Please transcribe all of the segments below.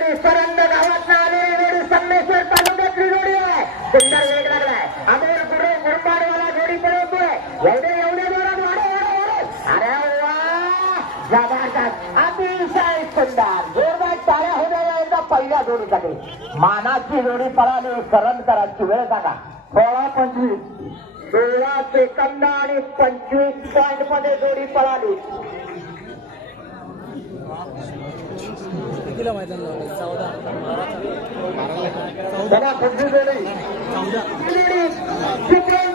जोडी सरंद गावात आलेली जोडी संमेश्वर तालुक्यातली जोडी आहे. सुंदर वेग लागलाय. अमोल गुरु गुरुपाडवाला जोडी पळवतोय. एवढे एवढे जोरात वाढव वाढव वाढव. अरे वा! जबरदस्त अतिशय सुंदर. जोरदार टाळ्या होत्या एकदा पहिल्या जोडीसाठी. मानाची जोडी पळाली. करंदकरांची वेळ सांगा सोळा पंचवीस. सोळा सेकंद आणि पंचवीस पॉइंटमध्ये जोडी पळाली. कितीला मैदान लावलं चौदा.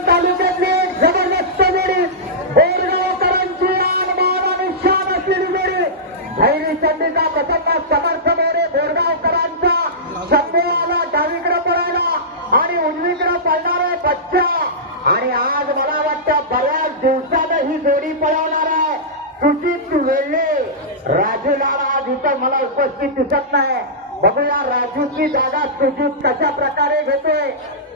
तालुक्यातली जबरदस्त जोडी. बोरगावकरांची मान आणि शान असलेली जोडी. धैर्य चंडीचा प्रसन्न समर्थ मोरे बोरगावकरांचा शंभू आला डावीकडे पळाला आणि उजवीकडे पळणारा बच्चा. आणि आज मला वाटतं बऱ्याच दिवसानं ही जोडी पळवणार आहे. सुजित वेल्हे राजू लाड आज इथं मला उपस्थित दिसत नाही. बघूया राजूची जागा सुजित कशा प्रकारे घेते.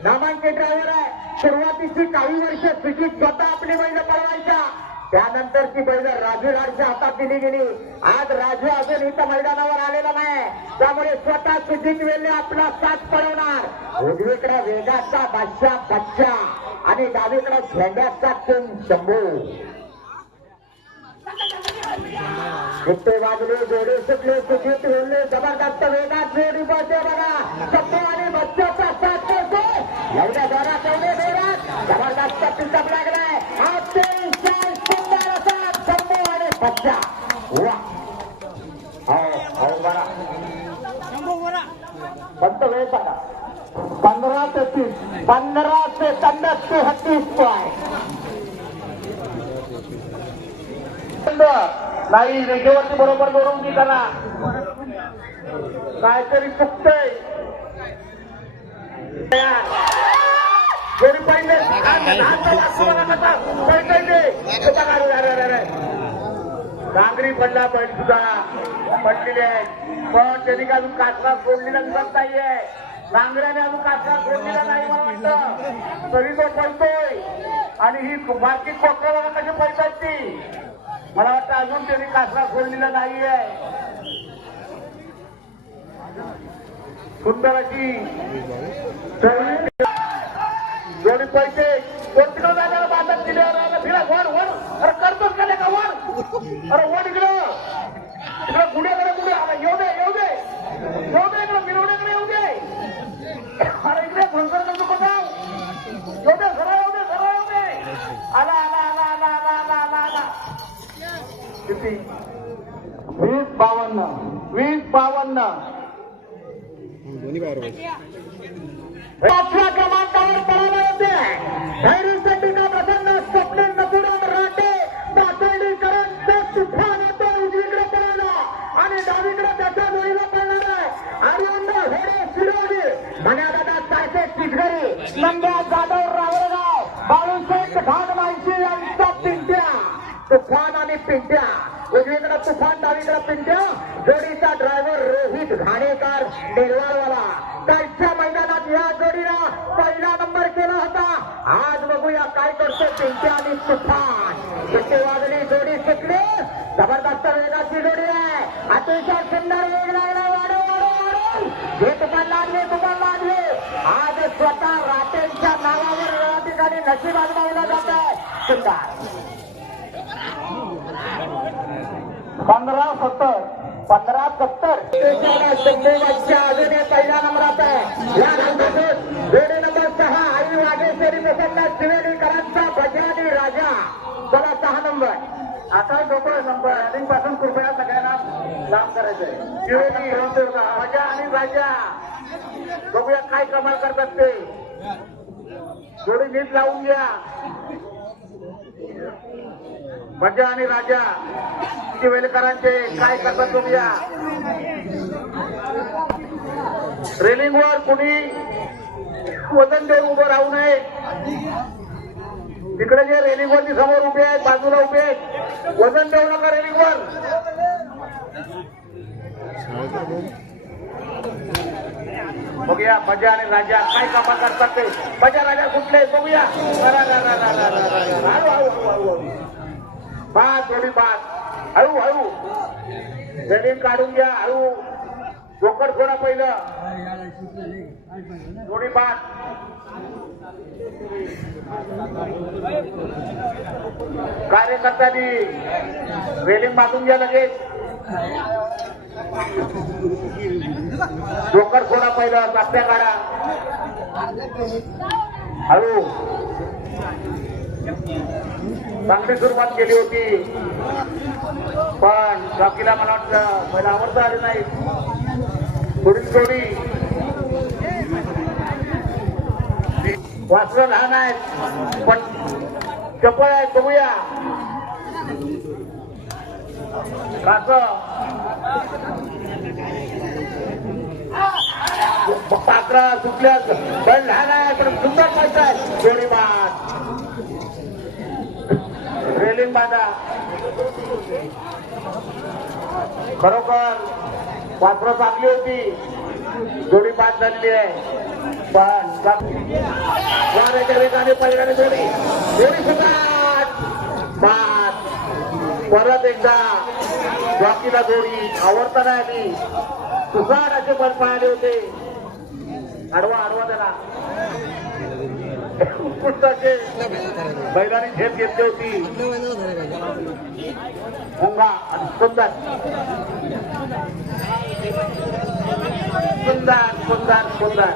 नामांकित ड्रायव्हर आहे. सुरुवातीची काही वर्ष सुजित स्वतः आपली बैल पळवायच्या. त्यानंतरची बैल राजू लाडच्या हातात दिली गेली. आज राजू अजून इथं मैदानावर आलेला नाही. त्यामुळे स्वतः सुजित वेल्ले आपला साथ पळवणार. उजवीकडे वेगाचा बादशा बच्चा आणि डावीकडे झेंड्याचा किंग शंभू. कुठे वाजले जोडे सुटले सुजित वेल्हे जबरदस्त वेगात जोडी पळते बघा. शंभू आणि बच्चाचा साथ करतो एवढ्या जोरात एवढे जोरात. जबरदस्त पिकअप लागलाय. अतिशय सुंदर असा शंभू आणि बच्चा. वा फक्त हो, हो, वेळ सांगा पंधरा ते तीस. पंधरा ते पन्नास ते हत्तीस पॉईंट नाही रेखेवरती बरोबर करून की त्याला. काहीतरी चुकतंय. जोडी पाहिजे नांगरी पडला बैल तुझा. पडलेली आहे. पण त्यांनी का अजून कासरा सोडलेला दिसत नाहीये. नांगऱ्याने अजून कासरा सोडलेला नाही मला वाटतं. तरी तो पडतोय. आणि ही बाकी कोकराला कशी पळतात ती? मला वाटतं अजून त्यांनी कासरा खोललेला नाहीये. सुंदर अशी जोडी पैसे कोणतीकडे जागा बांधत दिले फिरा वर वर अरे करतोच का का? वर अरे वर इकडं. इकडं गुड्याकडे गुड्या अरे येऊ दे येऊ दे. येऊ दे इकडं मिरवण्याकडे येऊ दे. अरे इकडे भंकर होती वीस बावन्न. वीस बावन्न. पाचव्या क्रमांकावर पराभव होते भैरूसाठी का प्रसन्न स्वप्न नपुरम राटे तातडी करत ते सुद्धा होतो उजवीकडे पळाला. आणि डावीकडे त्याचा जोडीला पळणार आहे. आणि अरविंद होडे शिरोली मण्यादादा तारखे किसगरी नंद्या जाधव रावळगाव बाळूसाहेब घाट माहिती यांच्या पिंट्या. तुफान आणि पिंट्या. उजवीकडे तुफान डावीकडे पिंट्या जोडीचा ड्रायव्हर रोहित घाणेकर नेरवारवाला कालच्या मैदानात या जोडीला पहिला नंबर केला होता. आज बघूया काय करतो पिंट्या आणि तुफान. सुट्टी वाजली जोडी सुटली जबरदस्त वेगाची जोडी आहे. अतिशय सुंदर वेग लागला. वाढव वाढव वाढव. हे तुफान लागले तुफान लागले आज स्वतः राटेंच्या नावावर या ठिकाणी नशीब आजमावला जात आहे सुंदर. पंधरा सत्तर पंधरा सत्तर. अजून एक पहिल्या नंबरात आहे. या नंबरातून जोडी नंबर सहा आई वागेश्वरी प्रसन्न त्रिवेणीकरांचा भजानी राजा. चला सहा नंबर. आता डोकं नंबर रनिंगपासून कृपया सगळ्यांना काम करायचंय. त्रिवेणी भजा आणि राजा. बघूया काय कमाल करतात ते. जोडी नीट लावून घ्या. मजा आणि राजा वेलकरांचे काय करतात बघूया रेलिंगवर कुणी वजन देऊन उभं राहू नये तिकडे जे रेलिंगवरती समोर उभे आहेत बाजूला उभे आहेत वजन देऊ नका रेलिंगवर बघूया मजा आणि राजा काय कामा करतात ते मजा राजा कुठले बघूया पाच जोडी पाच. हळू हळू. जमीन काढून घ्या हळू. जोकर थोडा पहिलं. जोडी पाच. कार्यकर्त्यांनी रेलिंग बांधून घ्या लगेच. जोकर थोडा पहिलं चाप्या काढा. हळू. चांगली सुरुवात केली होती. पण बाकीला मला वाटतं पहिला आवडता आले नाही पुढील थोडी वासरं लहान आहेत पण चपळ आहेत बघूया. कसं पात्रा सुटल्यास पण लहान आहे पण सुंदर पाहिजे आहे जोडी बाद रेलिंग बांधा खरोखर पात्र चांगली होती. जोडी पाच झालेली आहे. पण वाऱ्याच्या वेगाने पहिल्याने जोडी. जोडी सुद्धा पाच. परत एकदा जॉकीला जोडी. आवडताना आली. तुझा असे पण पाहिले होते. आडवा आडवा त्याला. उत्कृष्टाचे बैलाने झेप घेतली होती. भोंगा आणि सुंदर. सुंदर सुंदर सुंदर.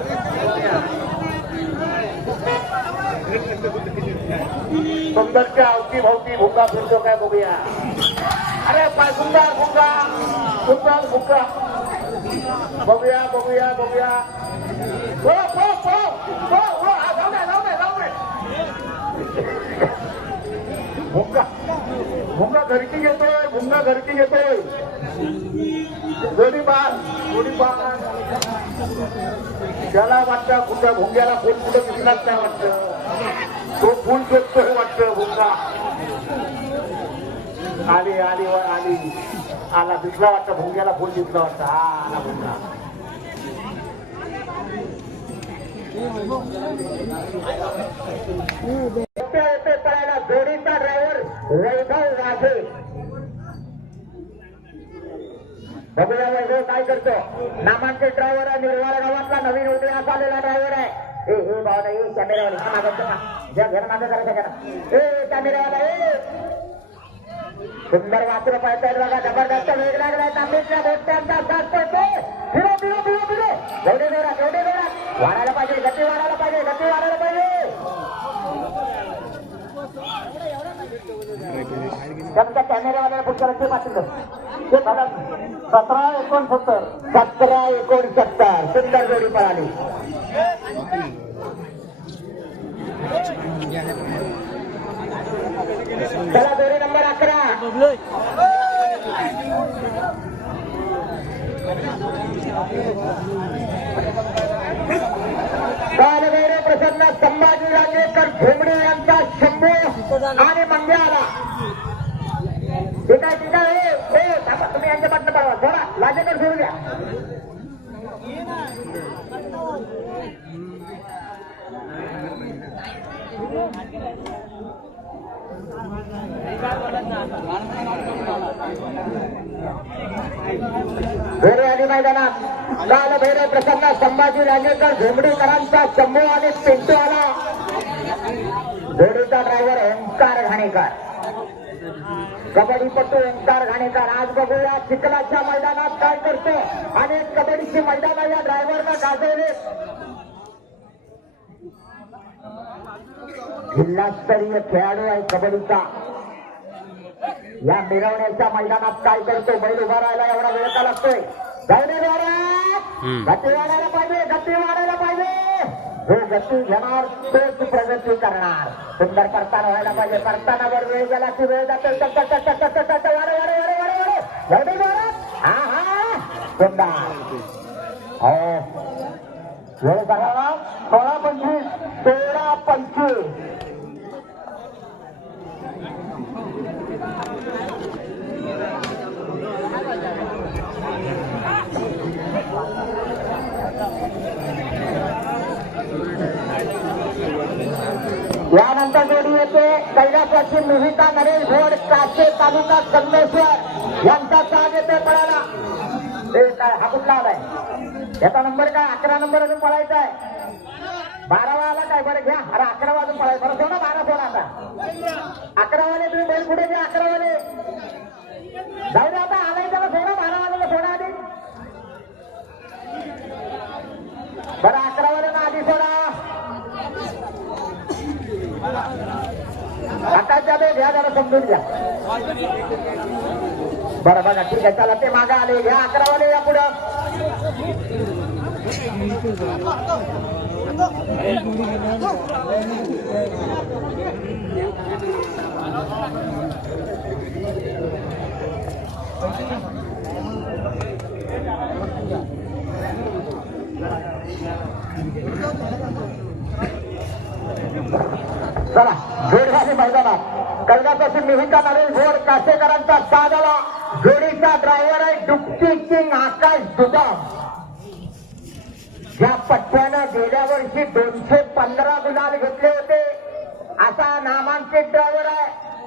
सुंदरच्या अवती भोवती भुंगा फिरतो काय बघूया. अरे पाय सुंदर भुंगा सुंदर भुंगा बघूया बघूया बघूया. हो! घेतोय येते घरकी घेतोय त्याला वाटतं कुठल्या भोंग्याला कोण कुठं दिसलाच नाही वाटतं. तो फुल शोधतो हे वाटतं भोंगा. आली आली आली. आला दिसला वाटतं भोंग्याला फुल दिसला वाटतं. हा आला भोंगा. येते येते पळायला. जोडीचा ड्रायव्हर वैभव वाघे. बघूया वैभव काय करतो? नामांकित ड्रायव्हर आहे निर्वाळा गावातला नवीन उदयास आलेला ड्रायव्हर आहे. ए हे भाव नाही कॅमेरावाले हा मागं होतं ज्या घर मागं करायचं करा ए कॅमेरावाला ए सुंदर वासरं पाहतायत बघा जबरदस्त वेग लागलाय. तांबीच्या बोट्यांचा साथ पडतो फिरो फिरो फिरो फिरो. एवढे जोरात एवढे जोरात. वाढायला पाहिजे गती वाढायला पाहिजे गती वाढायला पाहिजे कॅमेरावाल्याला पुस्तकाचे पाठवलं. ते झालं सतरा एकोणसत्तर सतरा एकोणसत्तर सुंदर जोडी पळाली. चला जोडी नंबर अकरा. बालगौरव प्रसन्न संभाजी राजेकर झोमडे यांचा शंभू आणि मंग्याला ठीक आहे ठीक आहे थांबा, तुम्ही यांच्या पाठनं पळवा. थोडा लाजेकर सोडू द्या. भैरव आणि मैदानात. काल भैरव प्रसन्न संभाजी राजेकर झोंबडीकरांचा चंबू आणि पिंटू आला जोडीचा ड्रायव्हर ओंकार घाणेकर. कबड्डीपटू ओंकार घाणेकर आज बघूया. चिखलाच्या मैदानात काय करतो? आणि कबड्डीची मैदान या ड्रायव्हरनं गाजवले. जिल्हास्तरीय खेळाडू आहे कबड्डीचा. या मिरवण्याच्या मैदानात काय करतो? बैल उभा राहायला एवढा वेळ का लागतोय. गती वाढायला पाहिजे गती वाढायला पाहिजे. जो गती घेणार तोच प्रगती करणार. सुंदर करताना व्हायला पाहिजे करताना जर वेळ गेला की वेळ जातो. वारे वारे वारे वारे वारे. जाऊदे हा हा सुंदर. हो. वेळ सांगा सोळा पंचवीस सोळा पंचवीस यानंतर जोडी येते कैलासाची मोहिता नरेश घोड काशे तालुका संगमेश्वर यांचा साग येते पळाला. ते काय हा कुठला आलाय याचा नंबर काय? अकरा नंबर अजून पळायचा आहे. बारावा आला काय? बरं घ्या. अरे अकरा वाजून पळायचं. बरं सोडा बारा फोन आता. अकरा वाले तुम्ही बैल पुढे घ्या? अकरा वाले जाऊ द्या आता आलाय त्याला सोडा बारा वाजेला सोडा आधी बरं अकरा वाजेला आधी सोडा आता जावे घ्या जरा समजून घ्या बरं बघा ठीक आहे चला ते मागे आले घ्या अकरा वाले या पुढं चला मैदानात कलगापासून मिहिका नरेश भोर कासेकरांचा साथ जोडीचा ड्रायव्हर आहे डुप्टी किंग आकाश दुदाम ज्या पट्ट्यानं गेल्या वर्षी दोनशे पंधरा गुलाल घेतले होते. असा नामांकित ड्रायव्हर आहे.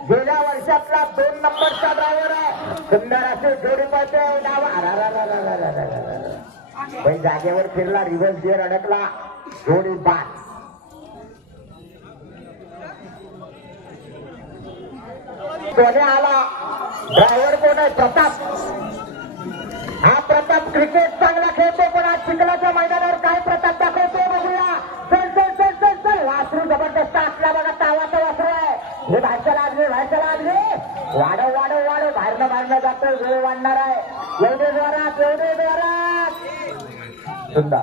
गेल्या वर्षातला दोन नंबरचा ड्रायव्हर आहे. सुंदर असे जोडी पळते. जागेवर फिरला रिव्हर्स गिअर अडकला जोडी बाद सोने आला. ड्रायव्हर कोण आहे? प्रताप. हा प्रताप क्रिकेट चांगला खेळतो पण आज चिखलाच्या मैदानावर काय प्रताप दाखवतो बघूया. चल चल चल चल चल. वासरू जबरदस्त असला बघा तावाचा वासरू आहे. हे बाहेरच्या लागले बाहेरच्या लागले वाढव वाढव वाढव. बाहेरनं बाहेरनं जातो वेळ वाढणार आहे. एवढे जोरात एवढे जोरात. सुंदर.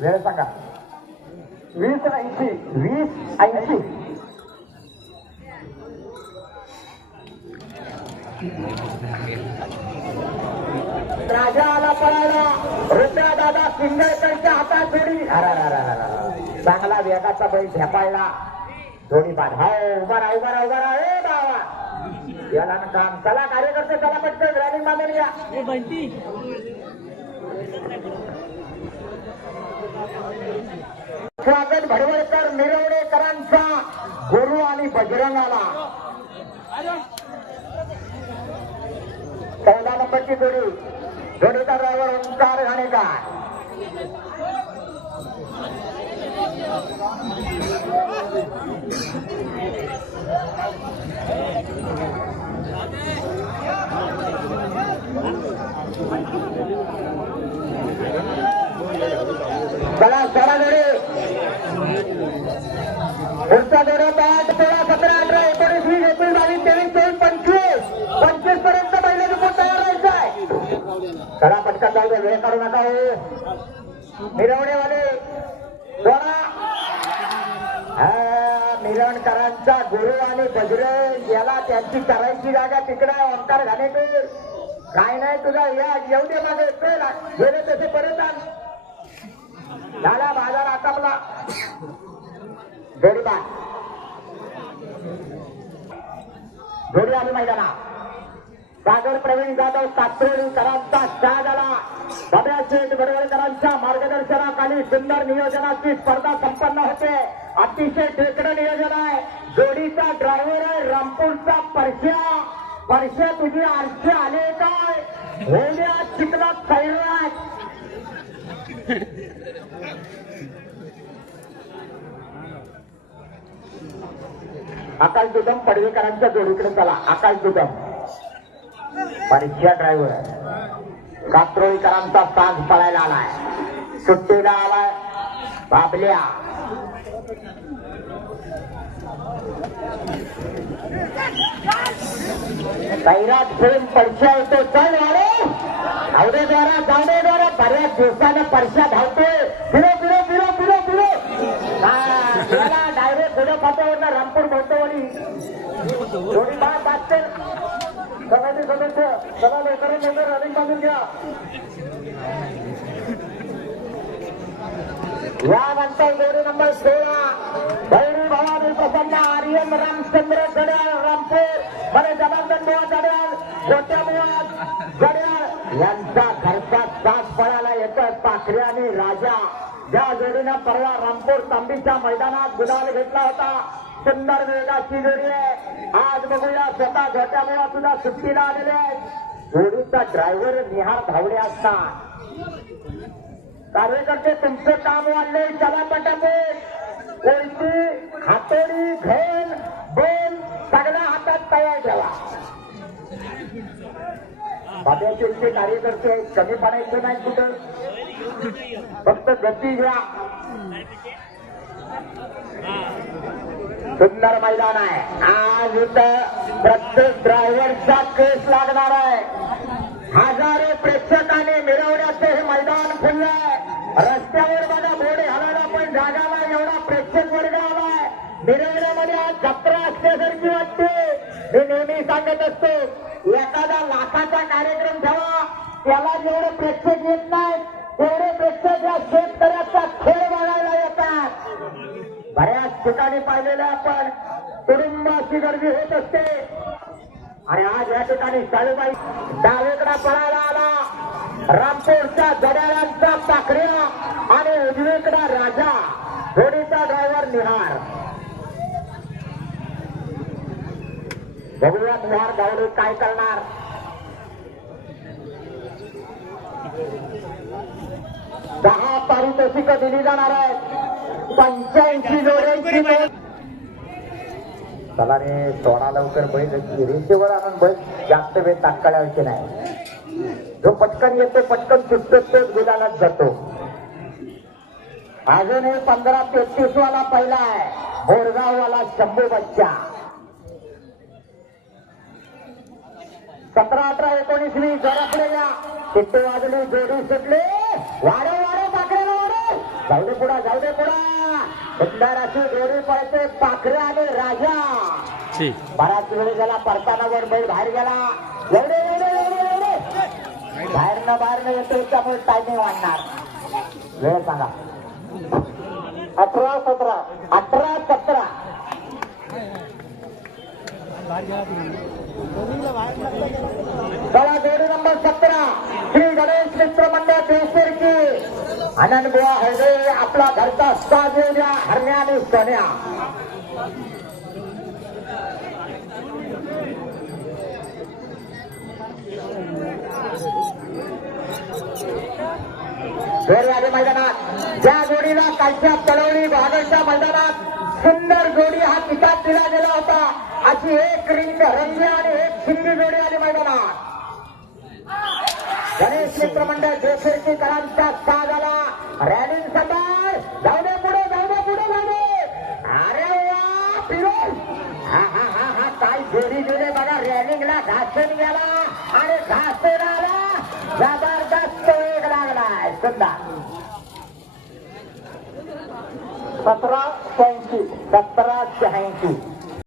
वेळ सांगा. वीस ऐंशी वीस ऐंशी. राजा आला पळायला रुद्रा दादा सिंगळकरच्या हातात जोडी. चांगला वेगाचा बैल झेपायला जोडी हो उभा राहा उभा राहा उभा राहा. ए बाबा. याला ना काम. चला कार्यकर्ते चला पटकन. रॅलिंग बांधून घ्या स्वागत भडवळकर मिरवणेकरांचा गुरु आणि बजरंगाला. चौदा नंबरची जोडी. जोडीचा ड्रायव्हर ओंकार घाणेकर चला चला जोडी पुढचा जोड्या बॅट सोळा सतरा अठरा एकोणीस वीस एकवीस बावीस तेवीस चोवीस पंचवीस पंचवीसपर्यंत बैलाची कोण तयार राहायचं आहे जाऊ द्या वेळ काढू नका हो. मिरवणेवाले सोळा मिरणकरांचा गुरु आणि बजरंग याला त्यांची करायची जागा तिकडे आहे, ओंकार घाणेकर. काय नाही तुझा या येऊ दे मागे गेले तसे परत आण. झाला बाजार आटापला. जोडी बाद जोडी आली मैदाना सागर प्रवीण जाधव कात्रोलीकरांचा शाह झाला. बाब्या शेठ बडवळकरांच्या मार्गदर्शनाखाली सुंदर नियोजनाची स्पर्धा संपन्न होते. अतिशय ढेकडं नियोजन आहे. जोडीचा ड्रायव्हर आहे रामपूरचा परश्या. परश्या तुझी आरशी आले काय? होण्या चिखलात सैराट. आकाश दुदम पडवेकरांच्या जोडीकडे चला. आकाश दुदम. परीक्षा ड्रायव्हर कात्रोळीकरांचा साज पळायला आलाय. सुट्टीला आलाय. बाबल्या. सैराट फिरून परश्या येतो. चल वाले. धावडेद्वारा धावडेद्वारा बऱ्याच दिवसानं परश्या धावतोय. फिरो फिरो फिरो फिरो फिरो. डायरेक्ट पुढे खात्यावरनं रामपूर म्हणतो आणि थोडी बाद असते समिती सदस्य चला लवकरात लवकर रनिंग बांधून घ्या. यानंतर जोडी नंबर सोळा भैरी भवानी प्रसन्न आर्यन रामचंद्र गड्याळ रामपूरमध्ये जनार्दन बुवा गड्याळ गोट्या बुवा गड्याळ यांचा घरचा साथ पळाला येतात पाखरे आणि राजा. ज्या जोडीनं परवा रामपूर तांबीच्या मैदानात गुलाल घेतला होता सुंदर वेगाची जोडी आहे. आज बघूया स्वतः घोट्या सुद्धा सुट्टीला आलेले आहेत जोडीचा ड्रायव्हर निहार धावडे असता कार्यकर्ते तुमचं काम वाढले चला पटापट. कोणती? हातोडी घेन बोल सगळ्या हातात तयार ठेवा. बाब्याचे इतके कार्यकर्ते कमी पडायचे नाही कुठं. फक्त गती घ्या. सुंदर मैदान आहे. आज इथं प्रत्येक ड्रायव्हरचा केस लागणार आहे. हजारो प्रेक्षकाने मिरवण्याचे हे मैदान खुललं आहे रस्त्यावर बघा बोडे हलायला पण जागा नाही एवढा प्रेक्षक वर्ग आलाय. मिरवण्यामध्ये आज जत्रा असल्यासारखी वाटते. मी नेहमी सांगत असतो एखादा लाखाचा कार्यक्रम ठेवा. त्याला जेवढे प्रेक्षक येत नाहीत तेवढे प्रेक्षक या शेतकऱ्याचा खेळ बघायला येतात. बऱ्याच ठिकाणी पाहिलेलं आपण. कुटुंबाची गर्दी होत असते. आणि आज या ठिकाणी शाळेबाई डावेकडा पळायला आला. रामपूरच्या गड्याळांचा पाखऱ्या आणि उजवीकडा राजा. होडीचा ड्रायव्हर निहार. बघूया निहार गावडे काय करणार. दहा पारितोषिक दिली जाणार आहेत? पंच्याऐंशी जोड्यांची सलाने चला सोडा लवकर बैल. रेषेवर आणून बैल. जास्त वेळ तात्काळायचे नाही. जो पटकन येतो पटकन सुटतो तोच गुलालाच जातो. अजून हे पंधरा तेहतीस वाला पहिला आहे. बोरगाव वाला शंभू बच्चा. सतरा अठरा एकोणीस वीस जरा या. चिट्टे वाजले? जोडी सुटले. वारे वारे टाकले वारे जाऊ दे पुढा जाऊ दे पुढा. अशी जोडी पळते पाखरे आणि राजा. बराच वेळ गेला परताना वर बैल बाहेर गेला. एवढे एवढे एवढे एवढे. बाहेर न बाहेर न येतो त्यामुळे टायमिंग वाढणार. वेळ सांगा. अठरा सतरा. अठरा सतरा. चला जोडी नंबर सतरा. श्री गणेश मित्र मंडळ बेसर की. आनंद हळदे आपला घरचा साज येऊ द्या हरण्या आणि सोन्या. मैदानात ज्या जोडीला कालच्या तळवणी भागाच्या मैदानात सुंदर जोडी हा किताब दिला गेला होता अशी एक रिंग रंगी आणि एक शिंदी जोडी आली मैदानात. गणेश मित्र मंडळ जोशेरकीकरांचा साज आला रॅलिंग सटार जाऊ दे पुढे जाऊ दे पुढे जाऊ दे अरे वा फिरोज हा हा हा हा काय जोडी जोडे बघा रॅलिंगला घासून गेला आणि घासून आला जबरदस्त वेग लागलाय सुंदर सतरा शहाऐंशी सतरा शहाऐंशी.